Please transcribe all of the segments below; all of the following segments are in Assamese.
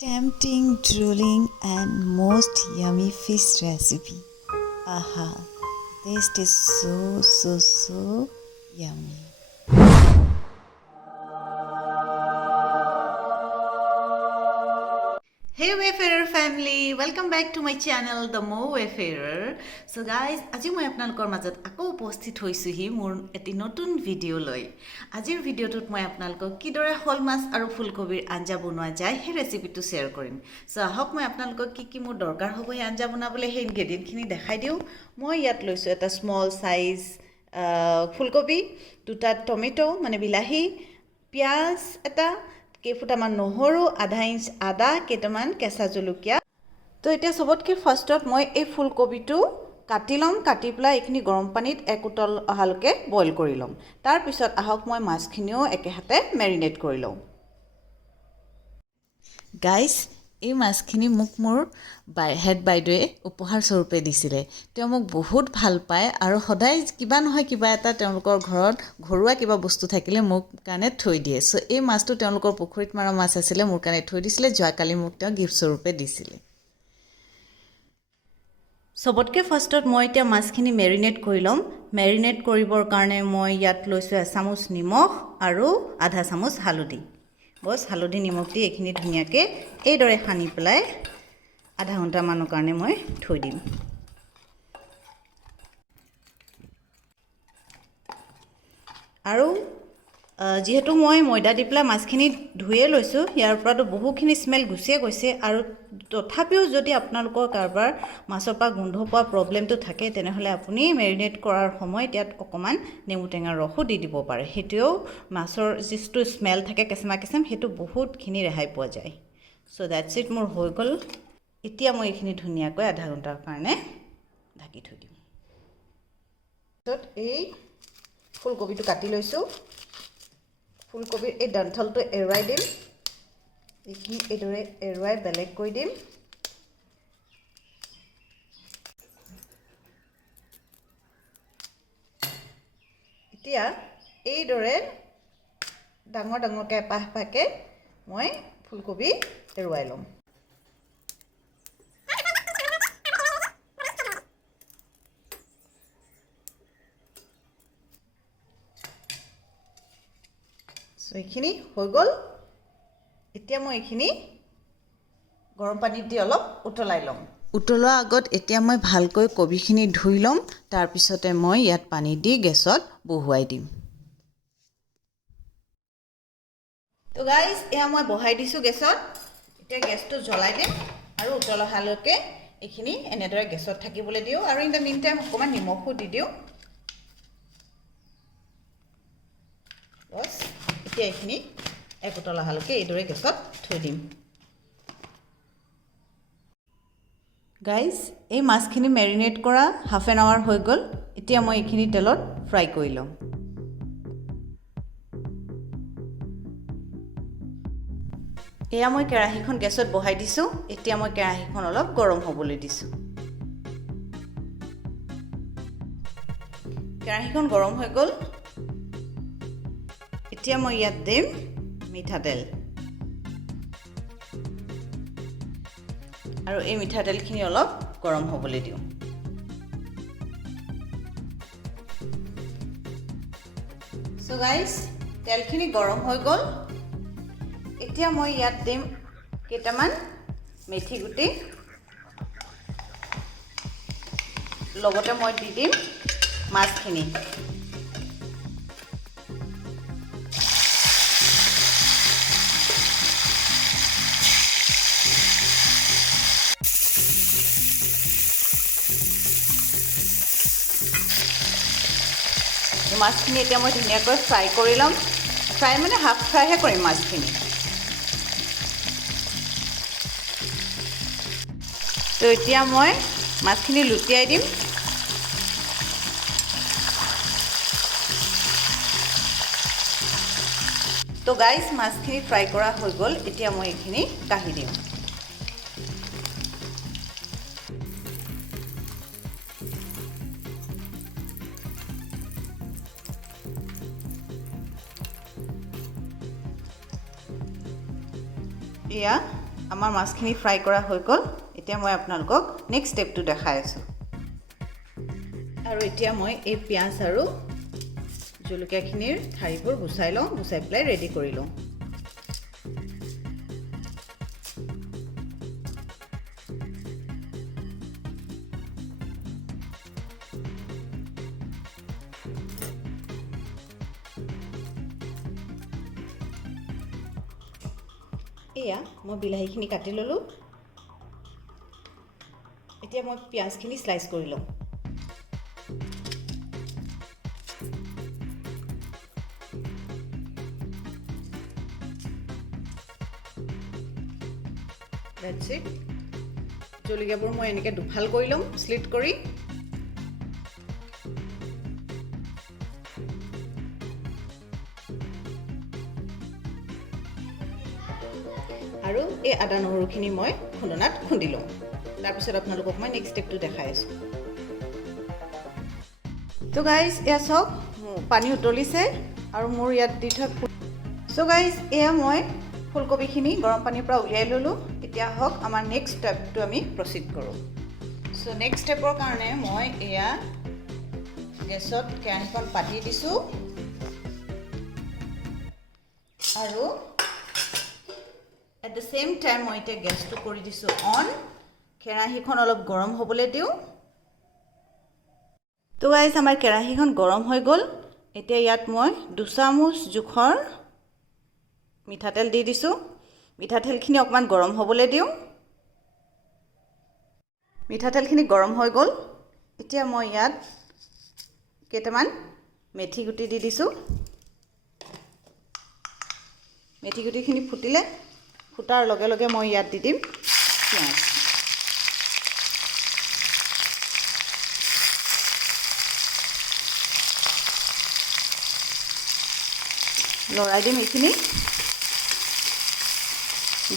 Tempting, drooling, and most yummy fish recipe. Aha, taste is so yummy. Hey Wayfarer family, welcome back to my channel The Mo Wayfarer. So guys, আজি মই আপোনালোকৰ মাজত আকৌ উপস্থিত হৈছোহি মোৰ এটি নতুন ভিডিও লৈ। আজিৰ ভিডিওটোত মই আপোনালোকক কিদৰে হল মাছ আৰু ফুলকবিৰ আঞ্জা বনোৱা যায় সেই ৰেচিপিটো শেয়াৰ কৰিম। সো আহক মই আপোনালোকক কি মোৰ দৰকাৰ হ'ব এই আঞ্জা বনাবলৈ সেই ইনগ্ৰেডিয়েন্টখিনি দেখাই দিওঁ। মই ইয়াত লৈছো এটা স্মল সাইজ ফুলকবি, দুটা টমেটো মানে বিলাহী, পিয়াজ এটা, কেইফুটামান নহৰু, আধা ইঞ্চ আদা, কেইটামান কেঁচা জলকীয়া। তো এতিয়া সবতকৈ ফাৰ্ষ্টত মই এই ফুলকবিটো কাটি লম, কাটি পেলাই এইখিনি গৰম পানীত এক উতল অহালৈকে বইল কৰি লম। তাৰ পিছত আহক মই মাছখিনিও একেহাতে মেৰিনেট কৰি লওঁ। গাইস, এই মাছখিনি মোক মোৰ হেড বাইদেৱে উপহাৰ স্বৰূপে দিছিলে। তেওঁ মোক বহুত ভাল পায় আৰু সদায় কিবা নহয় কিবা এটা তেওঁলোকৰ ঘৰত ঘৰুৱা কিবা বস্তু থাকিলে মোক কাৰণে থৈ দিয়ে। সো এই মাছটো তেওঁলোকৰ পুখুৰীত মাৰা মাছ আছিলে, মোৰ কাৰণে থৈ দিছিলে। যোৱাকালি মোক তেওঁ গিফ্ট স্বৰূপে দিছিলে। সবতকৈ ফাৰ্ষ্টত মই এতিয়া মাছখিনি মেৰিনেট কৰি ল'ম। মেৰিনেট কৰিবৰ কাৰণে মই ইয়াত লৈছোঁ এচামুচ নিমখ আৰু আধা চামুচ হালধি। বস হালধি নিমখ দি এইখিনি ধুনীয়াকৈ এইদৰে সানি পেলাই আধা ঘণ্টামানৰ কাৰণে মই থৈ দিম। আৰু যেহেতু মই ময়দা দি পেলাই মাছখিনি ধুয়ে লৈছোঁ, ইয়াৰ পৰাতো বহুখিনি স্মেল গুচিয়ে গৈছে। আৰু তথাপিও যদি আপোনালোকৰ কাৰোবাৰ মাছৰ পৰা গোন্ধ পোৱা প্ৰব্লেমটো থাকে, তেনেহ'লে আপুনি মেৰিনেট কৰাৰ সময়ত ইয়াত অকণমান নেমু টেঙাৰ ৰসো দি দিব পাৰে। সেইটোৱেও মাছৰ যিটো স্মেল থাকে কেঁচেমা কেঁচেম, সেইটো বহুতখিনি ৰেহাই পোৱা যায়। চ' ডেটছ ইট, মোৰ হৈ গ'ল। এতিয়া মই এইখিনি ধুনীয়াকৈ আধা ঘণ্টাৰ কাৰণে ঢাকি থৈ দিম। তাৰপিছত এই ফুলকবিটো কাটি লৈছোঁ। ফুলকবিৰ এই ডণ্ঠলটো এৰুৱাই দিম। এইখিনি এইদৰে এৰুৱাই বেলেগ কৰি দিম। এতিয়া এইদৰে ডাঙৰ ডাঙৰকৈ এপাহ এপাহকৈ মই ফুলকবি এৰুৱাই ল'ম। সো এইখিনি হৈ গ'ল। এতিয়া মই এইখিনি গৰম পানীত দি অলপ উতলাই ল'ম। উতলোৱাৰ আগত এতিয়া মই ভালকৈ কবিখিনি ধুই ল'ম। তাৰপিছতে মই ইয়াত পানী দি গেছত বহুৱাই দিম। তো গাইজ, এয়া মই বহাই দিছোঁ গেছত। এতিয়া গেছটো জ্বলাই দিম আৰু উতল অহালৈকে এইখিনি এনেদৰে গেছত থাকিবলৈ দিওঁ। আৰু ইন দ্য মিন টাইম অকণমান নিমখো দি দিওঁ। বছ, এতিয়া এইখিনি এক উতল অহালৈকে এইদৰে গেছত থৈ দিম। গাইজ, এই মাছখিনি মেৰিনেট কৰা হাফ এন আৱাৰ হৈ গ'ল। এতিয়া মই এইখিনি তেলত ফ্ৰাই কৰি লওঁ। এয়া মই কেৰাহীখন গেছত বহাই দিছোঁ। এতিয়া মই কেৰাহীখন অলপ গৰম হ'বলৈ দিছোঁ। কেৰাহীখন গৰম হৈ গ'ল। এতিয়া মই ইয়াত দিম মিঠাতেল। আৰু এই মিঠাতেলখিনি অলপ গৰম হ'বলৈ দিওঁ। সো গাইজ, তেলখিনি গৰম হৈ গ'ল। এতিয়া মই ইয়াত দিম কেইটামান মেথি গুটি, লগতে মই দি দিম মাছখিনি। মাছখিনি এতিয়া মই ধুনীয়াকৈ ফ্ৰাই কৰি ল'ম। ফ্ৰাই মানে হাফ ফ্ৰাইহে কৰিম মাছখিনি। তো এতিয়া মই মাছখিনি লুটিয়াই দিম। তো গাইজ, মাছখিনি ফ্ৰাই কৰা হৈ গ'ল। এতিয়া মই এইখিনি কাঢ়ি দিম। এয়া আমাৰ মাছখিনি ফ্ৰাই কৰা হৈ গ'ল এতিয়া মই আপোনালোকক নেক্সট ষ্টেপটো দেখাই আছোঁ আৰু এতিয়া মই এই পিয়াজ আৰু জলকীয়াখিনিৰ ঠাৰিবোৰ গুচাই লওঁ গুচাই পেলাই ৰেডি কৰি লওঁ এয়া মই বিলাহীখিনি কাটি ললোঁ এতিয়া মই পিয়াজখিনি স্লাইচ কৰি লওঁ That's it. জলকীয়াবোৰ মই এনেকৈ দুফাল কৰি ল'ম স্লিট কৰি আৰু এই আদা নহৰুখিনি মই খুন্দনাত খুন্দি লওঁ তাৰপিছত আপোনালোকক মই নেক্সট ষ্টেপটো দেখাই আছোঁ তো গাইজ এয়া চাওক পানী উতলিছে আৰু মোৰ ইয়াত দি থোৱা চ' গাইজ এয়া মই ফুলকবিখিনি গৰম পানীৰ পৰা উলিয়াই ল'লোঁ এতিয়া হওক আমাৰ নেক্সট ষ্টেপটো আমি প্ৰচিড কৰোঁ চ' নেক্সট ষ্টেপৰ কাৰণে মই এয়া গেছত কেৰাহীখন পাতি দিছোঁ আৰু এট দ্য চেম টাইম মই এতিয়া গেছটো কৰি দিছোঁ অন কেৰাহীখন অলপ গৰম হ'বলৈ দিওঁ তো গাইজ আমাৰ কেৰাহীখন গৰম হৈ গ'ল এতিয়া ইয়াত মই 2 চামুচ জোখৰ মিঠাতেল দি দিছোঁ মিঠাতেলখিনি অকমান গৰম হ'বলৈ দিওঁ মিঠাতেলখিনি গৰম হৈ গ'ল এতিয়া মই ইয়াত কেইটামান মেথি গুটি দি দিছোঁ মেথি গুটিখিনি ফুটিলে ফুটাৰ লগে লগে মই ইয়াত দি দিম পিঁয়াজ লৰাই দিম এইখিনি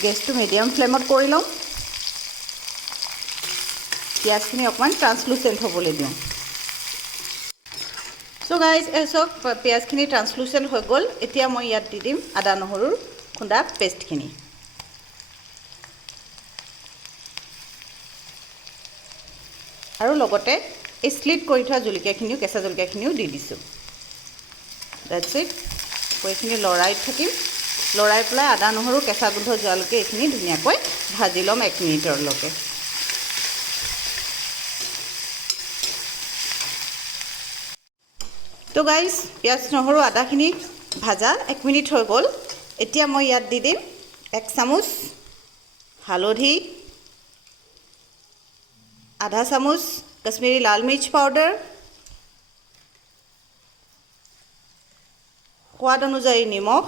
গেছটো মিডিয়াম ফ্লেমত কৰি লওঁ পিঁয়াজখিনি অকণমান ট্ৰান্সলুচেণ্ট হ'বলৈ দিওঁ চ' গাইজ চাওক পিঁয়াজখিনি ট্ৰান্সলুচেণ্ট হৈ গ'ল এতিয়া মই ইয়াত দি দিম আদা নহৰুৰ খুন্দা পেষ্টখিনি আৰু লগতে এই স্লিট কৰি থোৱা জলকীয়াখিনিও কেঁচা জলকীয়াখিনিও দি দিছোঁ দ্যাটছ ইট এইখিনি লৰাই থাকিম লৰাই পেলাই আদা নহৰু কেঁচা গোন্ধ যোৱালৈকে এইখিনি ধুনীয়াকৈ ভাজি ল'ম 1 মিনিটৰলৈকে তো গাইজ পিঁয়াজ নহৰু আদাখিনি ভাজা 1 মিনিট হৈ গ'ল এতিয়া মই ইয়াত দি দিম 1 চামুচ হালধি আধা চামুচ কাশ্মীৰী লাল মিৰ্চ পাউডাৰ সোৱাদ অনুযায়ী নিমখ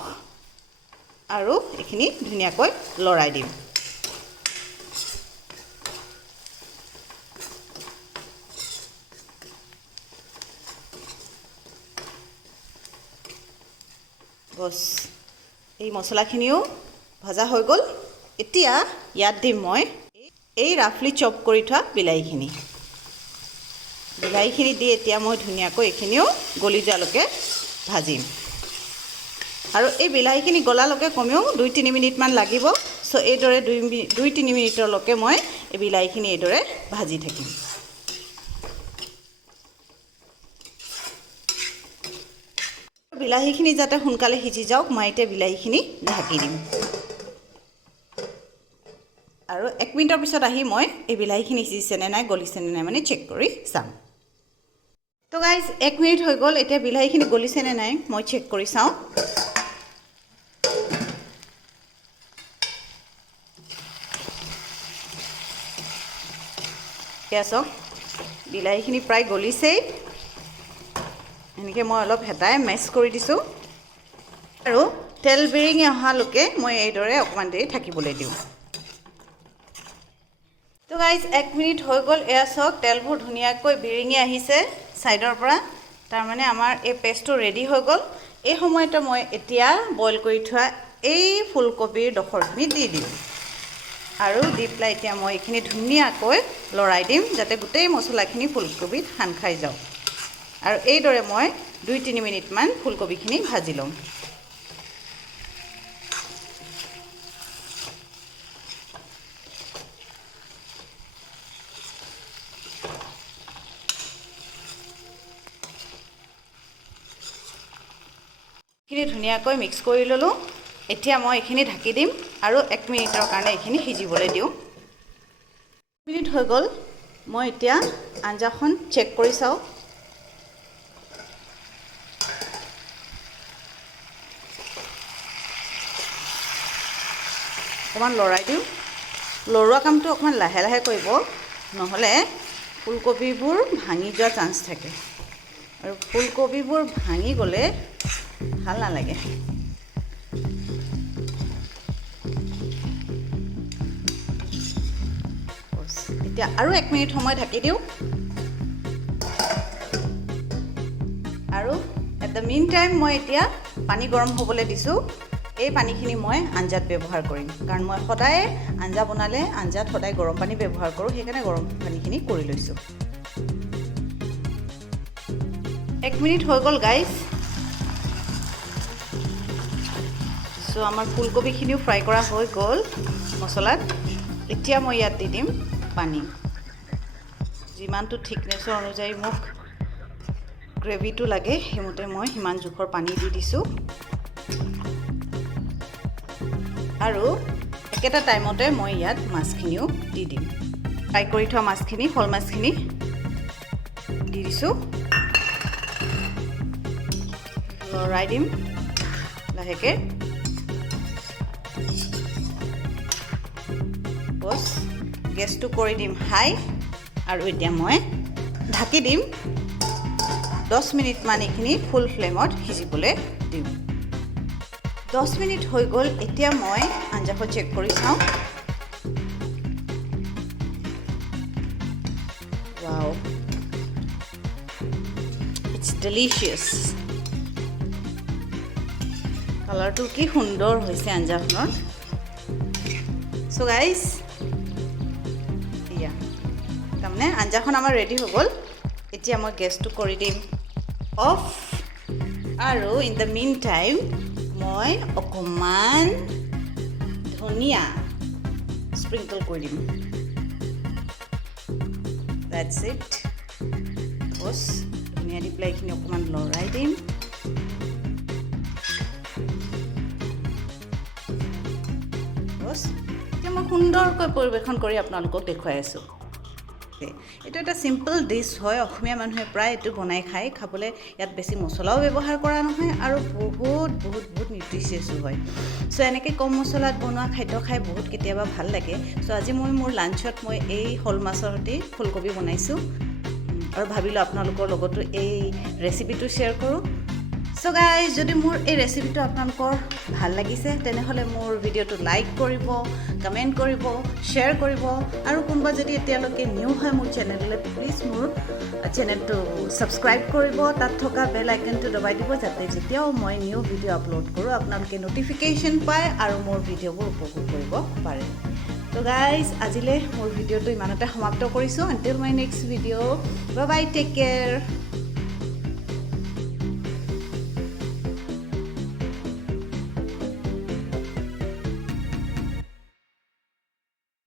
আৰু এইখিনি ধুনীয়াকৈ লৰাই দিম বস এই মছলাখিনিও ভাজা হৈ গ'ল এতিয়া ইয়াত দিম মই এই ৰাফলি চপ কৰি থোৱা বিলাহীখিনি দি এতিয়া মই ধুনীয়াকৈ এইখিনিও গলি যোৱালৈকে ভাজিম আৰু এই বিলাহীখিনি গলালৈকে কমেও 2-3 মিনিটমান লাগিব চ' এইদৰে 2-3 মিনিটলৈকে মই এই বিলাহীখিনি এইদৰে ভাজি থাকিম বিলাহীখিনি যাতে সোনকালে সিজি যাওক মই এতিয়া বিলাহীখিনি ঢাকি দিম আৰু 1 মিনিটৰ পিছত আহি মই এই বিলাহীখিনি সিজিছে নে নাই গলিছে নে নাই মানে চেক কৰি চাম তো গাইজ 1 মিনিট হৈ গ'ল এতিয়া বিলাহীখিনি গলিছে নে নাই মই চেক কৰি চাওঁ চাওক বিলাহীখিনি প্ৰায় গলিছেই এনেকৈ মই অলপ হেতাই মেছ কৰি দিছোঁ আৰু তেল বিৰিঙি অহালৈকে মই এইদৰে অকণমান দেৰি থাকিবলৈ দিওঁ তো গাইজ 1 মিনিট হৈ গ'ল এয়া চাওক তেলবোৰ ধুনীয়াকৈ বিৰিঙি আহিছে ছাইডৰ পৰা তাৰমানে আমাৰ এই পেষ্টটো ৰেডি হৈ গ'ল এই সময়তে মই এতিয়া বইল কৰি থোৱা এই ফুলকবিৰ ডখৰখিনি দি দিম আৰু দি পেলাই এতিয়া মই এইখিনি ধুনীয়াকৈ লৰাই দিম যাতে গোটেই মছলাখিনি ফুলকবিত সান খাই যাওক আৰু এইদৰে মই 2-3 মিনিটমান ফুলকবিখিনি ভাজি ল'ম এইখিনি ধুনীয়াকৈ মিক্স কৰি ললো এতিয়া মই এইখিনি ঢাকি দিম আৰু 1 মিনিটৰ কাৰণে এইখিনি সিজিবলৈ দিওঁ 1 মিনিট হৈ গ'ল মই এতিয়া আঞ্জাখন চেক কৰি চাও অকমান লৰাই দিওঁ লৰোৱা কামটো অকমান লাহে লাহে কৰিব নহলে ফুলকবিবোৰ ভাঙি যোৱা চান্স থাকে আৰু ফুলকবিবোৰ ভাঙি গলে ভাল নালাগে এতিয়া আৰু 1 মিনিট সময় ঢাকি দিওঁ আৰু এট দ্য মিন টাইম মই এতিয়া পানী গৰম হ'বলৈ দিছোঁ এই পানীখিনি মই আঞ্জাত ব্যৱহাৰ কৰিম কাৰণ মই সদায় আঞ্জা বনালে আঞ্জাত সদায় গৰম পানী ব্যৱহাৰ কৰোঁ সেইকাৰণে গৰম পানীখিনি কৰি লৈছোঁ 1 মিনিট হৈ গ'ল গাইজ সো আমাৰ ফুলকবিখিনিও ফ্ৰাই কৰা হৈ গ'ল মছলাত এতিয়া মই ইয়াত দি দিম পানী যিমানটো থিকনেছৰ অনুযায়ী মোক গ্ৰেভিটো লাগে সেইমতে মই সিমান জোখৰ পানী দি দিছোঁ আৰু একেটা টাইমতে মই ইয়াত মাছখিনিও দি দিম ফ্ৰাই কৰি থোৱা মাছখিনি হল মাছখিনি দি দিছোঁ লৰাই দিম লাহেকে বস গেছটো কৰি দিম হাই আৰু এতিয়া মই ঢাকি দিম 10 মিনিট মান এইখিনি ফুল ফ্লেমত সিজিবলৈ দিম 10 মিনিট হৈ গ'ল এতিয়া মই আঞ্জাখন চেক কৰি চাওঁ ওয়াও ইটস ডেলিশিয়াস কালাৰটো কি সুন্দৰ হৈছে আঞ্জাখনৰ সো গাইস ইয়া তাৰমানে আঞ্জাখন আমাৰ ৰেডি হৈ গ'ল এতিয়া মই গেছটো কৰি দিম অফ আৰু ইন দ্য মিন টাইম মই অকমান ধনিয়া স্প্ৰিংকল কৰি দিম দ্যাটস ইট বস ধনিয়া দি পেলাই এইখিনি অকমান লৰাই দিম বস এতিয়া মই সুন্দৰকৈ পৰিৱেশন কৰি আপোনালোকক দেখুৱাই আছোঁ এটা এটা সিম্পল ডিশ হয় অসমীয়া মানুহে প্ৰায় এটো বনাই খায় খাবলৈ ইয়াত বেছি মছলাও ব্যৱহাৰ কৰা নহয় আৰু বহুত বহুত বহুত নিউট্ৰিচিয়াসও হয় সো এনেকৈ কম মছলাত বনোৱা খাদ্য খাই বহুত কেতিয়াবা ভাল লাগে সো আজি মই মোৰ লাঞ্চত মই এই হল মাছৰ সৈতে ফুলকবি বনাইছোঁ আৰু ভাবিলোঁ আপোনালোকৰ লগতো এই ৰেচিপিটো শ্বেয়াৰ কৰোঁ সো গাইজ যদি মোৰ এই ৰেচিপিটো আপোনালোকৰ ভাল লাগিছে তেনেহলে মোৰ ভিডিঅ'টো লাইক কৰিব কমেন্ট কৰিব শ্বেয়াৰ কৰিব আৰু কোনোবা যদি এতিয়ালৈকে নিউ হয় মোৰ চেনেললৈ প্লিজ মোৰ চেনেলটো সাবস্ক্ৰাইব কৰিব তাত থকা বেল আইকনটো দবাই দিব যাতে যেতিয়াও মই নিউ ভিডিঅ' আপলোড কৰোঁ আপোনালোকে নটিফিকেশ্যন পায় আৰু মোৰ ভিডিঅ'বোৰ উপভোগ কৰিব পাৰে তো গাইজ আজিলৈ মোৰ ভিডিঅ'টো ইমানতে সমাপ্ত কৰিছোঁ until my next video' bye bye take care